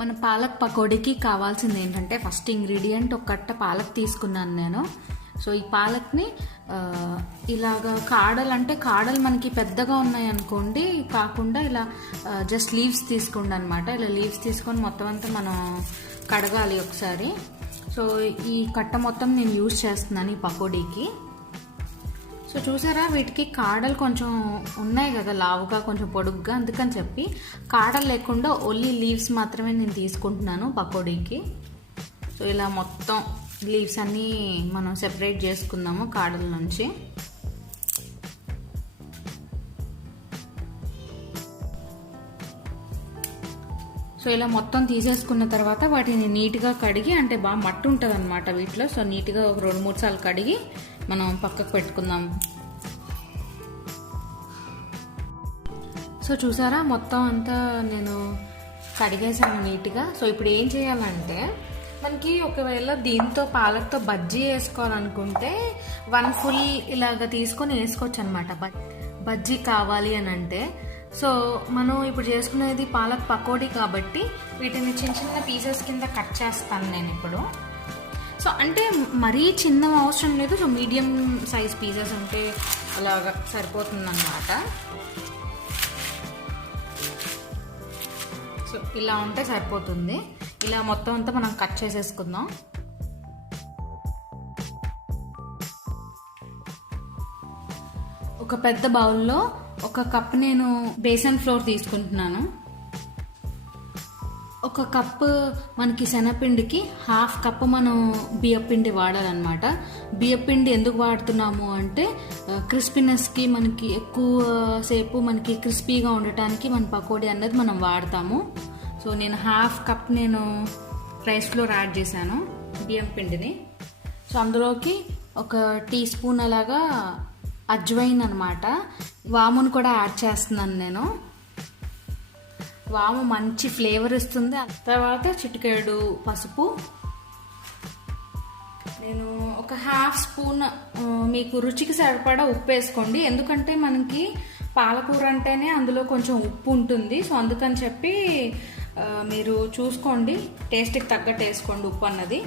మన పాలక్ పకోడీకి కావాల్సింది ఏంటంటే ఫస్ట్ ఇంగ్రీడియంట్ ఒక కట్ట పాలక్ తీసుకున్నాను నేను. సో ఈ పాలక్ని ఇలాగా కాడలు మనకి పెద్దగా ఉన్నాయి అనుకోండి, కాకుండా ఇలా జస్ట్ లీవ్స్ తీసుకోండి అనమాట. ఇలా లీవ్స్ తీసుకొని మొత్తం అంతా మనం కడగాలి ఒకసారి. సో ఈ కట్ట మొత్తం నేను యూజ్ చేస్తున్నాను ఈ పకోడీకి. సో చూసారా, వీటికి కాడలు కొంచెం ఉన్నాయి కదా, లావుగా కొంచెం పొడుగ్గా, అందుకని చెప్పి కాడలు లేకుండా ఓన్లీ లీవ్స్ మాత్రమే నేను తీసుకుంటున్నాను పకోడీకి. సో ఇలా మొత్తం లీవ్స్ అన్నీ మనం సెపరేట్ చేసుకుందాము కాడల నుంచి. సో ఇలా మొత్తం తీసేసుకున్న తర్వాత వాటిని నీట్గా కడిగి, అంటే బాగా మట్టి ఉంటుంది అనమాట వీటిలో, సో నీట్గా ఒక 2-3 సార్లు కడిగి మనం పక్కకు పెట్టుకుందాం. సో చూసారా, మొత్తం అంతా నేను కడిగేసాను నీట్గా. సో ఇప్పుడు ఏం చేయాలంటే, మనకి ఒకవేళ దీంతో పాలక్తో బజ్జీ వేసుకోవాలనుకుంటే 1 ఫుల్ ఇలాగ తీసుకొని వేసుకోవచ్చు అనమాట. బజ్జీ కావాలి అని అంటే. సో మనం ఇప్పుడు చేసుకునేది పాలక్ పకోడీ కాబట్టి వీటిని చిన్న చిన్న పీసెస్ కింద కట్ చేస్తాను నేను ఇప్పుడు. సో అంటే మరీ చిన్న అవసరం లేదు, సో మీడియం సైజ్ పీసెస్ ఉంటే అలాగా సరిపోతుందన్నమాట. సో ఇలా ఉంటే సరిపోతుంది. ఇలా మొత్తం అంతా మనం కట్ చేసేసుకుందాం. ఒక పెద్ద బౌల్లో 1 కప్ నేను బేసన్ ఫ్లోర్ తీసుకుంటున్నాను. 1 కప్పు మనకి శనగపిండికి 1/2 కప్పు మనం బియ్యపిండి వాడాలన్నమాట. బియ్యపిండి ఎందుకు వాడుతున్నాము అంటే క్రిస్పీనెస్కి, మనకి ఎక్కువ సేపు మనకి క్రిస్పీగా ఉండటానికి మన పకోడీ అన్నది మనం వాడతాము. సో నేను 1/2 కప్ నేను రైస్ ఫ్లోర్ యాడ్ చేశాను, బియ్యం పిండిని. సో అందులోకి 1 టీ స్పూన్ అలాగా అజ్వైన్ అనమాట, వామును కూడా యాడ్ చేస్తున్నాను నేను. వాము మంచి ఫ్లేవర్ ఇస్తుంది. తర్వాత చిటికెడు పసుపు, నేను 1/2 స్పూన్ మీకు రుచికి సరిపడా ఉప్పు వేసుకోండి. ఎందుకంటే మనకి పాలకూర అంటేనే అందులో కొంచెం ఉప్పు ఉంటుంది. సో అందుకని చెప్పి మీరు చూసుకోండి, టేస్ట్కి తగ్గట్టు వేసుకోండి ఉప్పు అన్నది.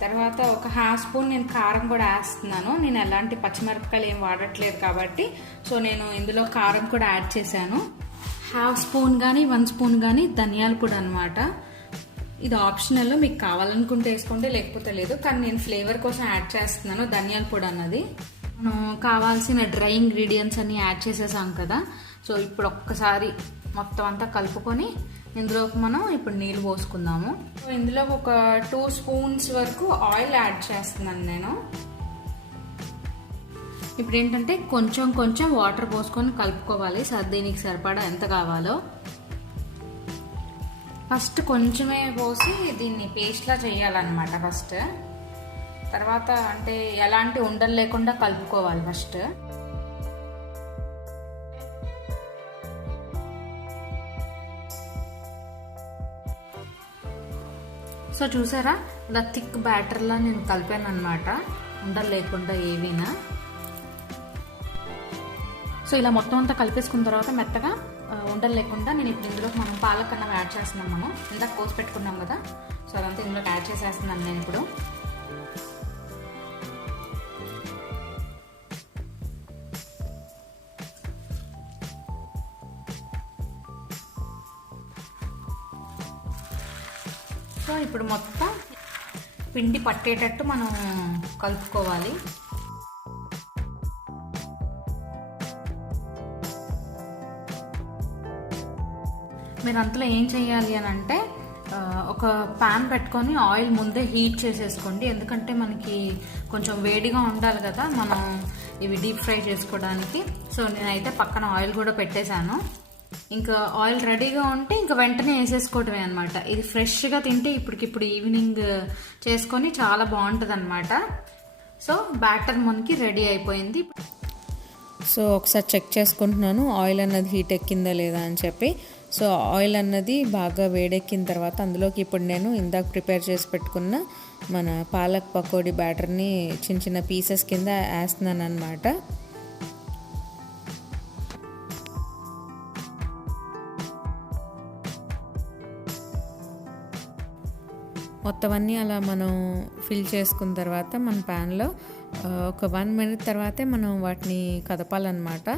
తర్వాత 1/2 స్పూన్ నేను కారం కూడా వేస్తున్నాను. నేను ఎలాంటి పచ్చిమిరపకాయలు ఏం వాడట్లేదు కాబట్టి సో నేను ఇందులో కారం కూడా యాడ్ చేశాను. 1/2 స్పూన్ కానీ 1 స్పూన్ కానీ ధనియాల పొడి అనమాట. ఇది ఆప్షనల్, మీకు కావాలనుకుంటే వేసుకోండి, లేకపోతే లేదు. కానీ నేను ఫ్లేవర్ కోసం యాడ్ చేస్తున్నాను ధనియాల పొడి అన్నది. మనం కావాల్సిన డ్రై ఇంగ్రీడియంట్స్ అన్ని యాడ్ చేసేసాం కదా. సో ఇప్పుడు ఒక్కసారి మొత్తం అంతా కలుపుకొని ఇందులోకి మనం ఇప్పుడు నీళ్ళు పోసుకుందాము. సో ఇందులో ఒక 2 స్పూన్స్ వరకు ఆయిల్ యాడ్ చేస్తున్నాను నేను. ఇప్పుడు ఏంటంటే కొంచెం కొంచెం వాటర్ పోసుకొని కలుపుకోవాలి, దీనికి సరిపడా ఎంత కావాలో. ఫస్ట్ కొంచెమే పోసి దీన్ని పేస్ట్లా చేయాలన్నమాట ఫస్ట్. తర్వాత అంటే ఎలాంటి ఉండలు లేకుండా కలుపుకోవాలి ఫస్ట్. సో చూసారా, ఇలా థిక్ బ్యాటర్లా నేను కలిపాను అనమాట, ఉండలు లేకుండా ఏవీనా. సో ఇలా మొత్తం అంతా కలిపేసుకున్న తర్వాత మెత్తగా ఉండలు లేకుండా నేను ఇప్పుడు ఇందులోకి మనం పాలక్ అన్నం యాడ్ చేస్తున్నాం. మనం ఇందాక కోసి పెట్టుకున్నాం కదా, సో అదంతా ఇందులోకి యాడ్ చేసేస్తున్నాను నేను ఇప్పుడు. సో ఇప్పుడు మొత్తం పిండి పట్టేటట్టు మనం కలుపుకోవాలి. మీరు అంతలో ఏం చేయాలి అని అంటే, ఒక ప్యాన్ పెట్టుకొని ఆయిల్ ముందే హీట్ చేసేసుకోండి. ఎందుకంటే మనకి కొంచెం వేడిగా ఉండాలి కదా మనం ఇవి డీప్ ఫ్రై చేసుకోవడానికి. సో నేనైతే పక్కన ఆయిల్ కూడా పెట్టేశాను. ఇంకా ఆయిల్ రెడీగా ఉంటే ఇంకా వెంటనే వేసేసుకోవటమే అనమాట. ఇది ఫ్రెష్గా తింటే ఇప్పటికిప్పుడు ఈవినింగ్ చేసుకొని చాలా బాగుంటుంది అనమాట. సో బ్యాటర్ మనకి రెడీ అయిపోయింది. సో ఒకసారి చెక్ చేసుకుంటున్నాను ఆయిల్ అన్నది హీట్ ఎక్కిందా లేదా అని చెప్పి. సో ఆయిల్ అన్నది బాగా వేడెక్కిన తర్వాత అందులోకి ఇప్పుడు నేను ఇందాక ప్రిపేర్ చేసి పెట్టుకున్న మన పాలక్ పకోడీ బ్యాటర్ని చిన్న చిన్న పీసెస్ కింద వేస్తున్నాను అనమాట. మొత్తం అన్నీ అలా మనం ఫిల్ చేసుకున్న తర్వాత మన ప్యాన్లో ఒక 1 మినిట్ తర్వాతే మనం వాటిని కదపాలన్నమాట.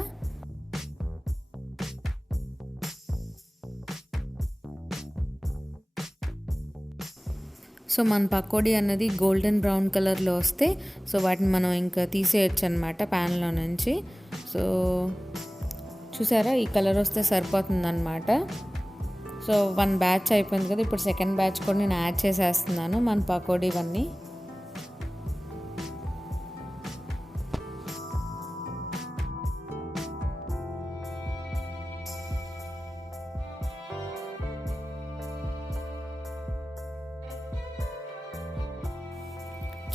సో మన పకోడీ అన్నది గోల్డెన్ బ్రౌన్ కలర్లో వస్తే సో వాటిని మనం ఇంకా తీసేయచ్చు అనమాట ప్యాన్లో నుంచి. సో చూసారా, ఈ కలర్ వస్తే సరిపోతుందన్నమాట. సో 1 బ్యాచ్ అయిపోయింది కదా, ఇప్పుడు సెకండ్ బ్యాచ్ కూడా నేను యాడ్ చేసేస్తున్నాను మన పకోడీ ఇవన్నీ.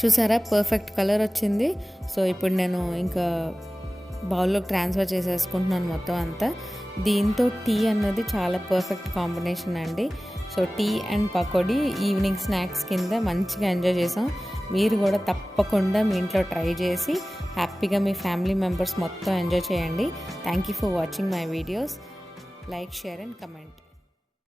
చూసారా, పర్ఫెక్ట్ కలర్ వచ్చింది. సో ఇప్పుడు నేను ఇంకా బౌల్లోకి ట్రాన్స్ఫర్ చేసేసుకుంటున్నాను మొత్తం అంతా. దీంతో టీ అన్నది చాలా పర్ఫెక్ట్ కాంబినేషన్ అండి. So tea and pakodi evening snacks కింద మంచిగా ఎంజాయ్ చేసాం. మీరు కూడా తప్పకుండా మీ ఇంట్లో ట్రై చేసి హ్యాపీగా మీ ఫ్యామిలీ మెంబర్స్ మొత్తం ఎంజాయ్ చేయండి. Thank you for watching my videos. Like, share and comment.